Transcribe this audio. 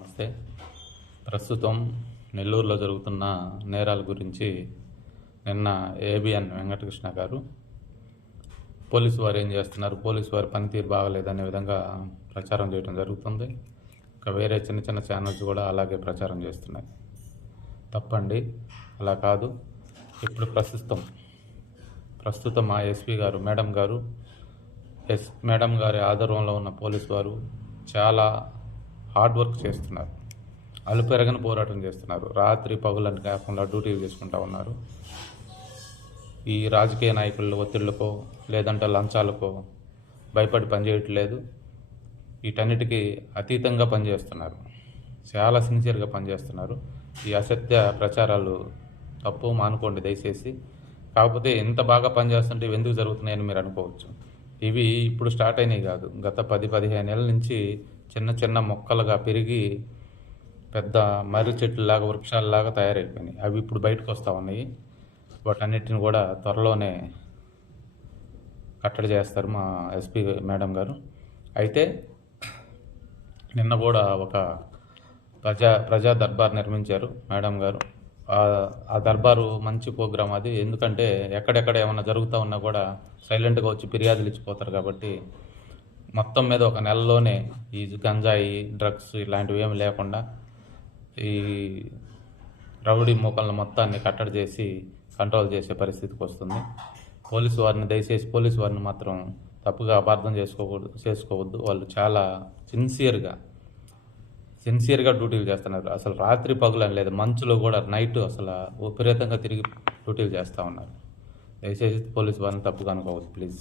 నమస్తే. ప్రస్తుతం నెల్లూరులో జరుగుతున్న నేరాల గురించి నిన్న ఏబిఎన్ వెంకటకృష్ణ గారు పోలీసు వారు ఏం చేస్తున్నారు, పోలీసు వారి పనితీరు బాగలేదనే విధంగా ప్రచారం చేయడం జరుగుతుంది. ఇంకా వేరే చిన్న చిన్న ఛానల్స్ కూడా అలాగే ప్రచారం చేస్తున్నాయి. తప్పండి, అలా కాదు. ఇప్పుడు ప్రస్తుతం మా ఎస్పీ గారు మేడం గారి ఆధ్వర్యంలో ఉన్న పోలీసు వారు చాలా హార్డ్ వర్క్ చేస్తున్నారు. అలుపెరగని పోరాటం చేస్తున్నారు. రాత్రి పగులని కాకుండా డ్యూటీలు చేసుకుంటూ ఉన్నారు. ఈ రాజకీయ నాయకుల ఒత్తిళ్లకో లేదంటే లంచాలకో భయపడి పనిచేయట్లేదు. వీటన్నిటికీ అతీతంగా పనిచేస్తున్నారు. చాలా సిన్సియర్గా పనిచేస్తున్నారు. ఈ అసత్య ప్రచారాలు తప్పు, మానుకోండి దయచేసి. కాకపోతే ఇంత బాగా పనిచేస్తుంటే ఇవి ఎందుకు జరుగుతున్నాయని మీరు అనుకోవచ్చు. ఇవి ఇప్పుడు స్టార్ట్ అయినాయి కాదు. గత 10-15 నెలల నుంచి చిన్న చిన్న మొక్కలుగా పెరిగి పెద్ద మర్రి చెట్లులాగా, వృక్షాలలాగా తయారైపోయినాయి. అవి ఇప్పుడు బయటకు వస్తూ ఉన్నాయి. వాటన్నిటిని కూడా త్వరలోనే కట్టడి చేస్తారు మా ఎస్పీ మేడం గారు. అయితే నిన్న కూడా ఒక ప్రజా దర్బార్ నిర్మించారు మేడం గారు. ఆ దర్బారు మంచి ప్రోగ్రాం అది. ఎందుకంటే ఎక్కడెక్కడ ఏమైనా జరుగుతూ ఉన్నా కూడా సైలెంట్గా వచ్చి ఫిర్యాదులు ఇచ్చిపోతారు. కాబట్టి మొత్తం మీద ఒక నెలలోనే ఈ గంజాయి, డ్రగ్స్ ఇలాంటివి ఏమి లేకుండా ఈ రౌడీ మూకలను మొత్తాన్ని కట్టడి చేసి కంట్రోల్ చేసే పరిస్థితికి వస్తుంది. దయచేసి పోలీసు వారిని మాత్రం తప్పుగా అపార్థం చేసుకోవద్దు. వాళ్ళు చాలా సిన్సియర్గా డ్యూటీలు చేస్తున్నారు. అసలు రాత్రి పగులని లేదు, మంచులో కూడా నైట్ అసలు విపరీతంగా తిరిగి డ్యూటీలు చేస్తూ ఉన్నారు. దయచేసి పోలీసు వారిని తప్పుగా అనుకోవద్దు ప్లీజ్.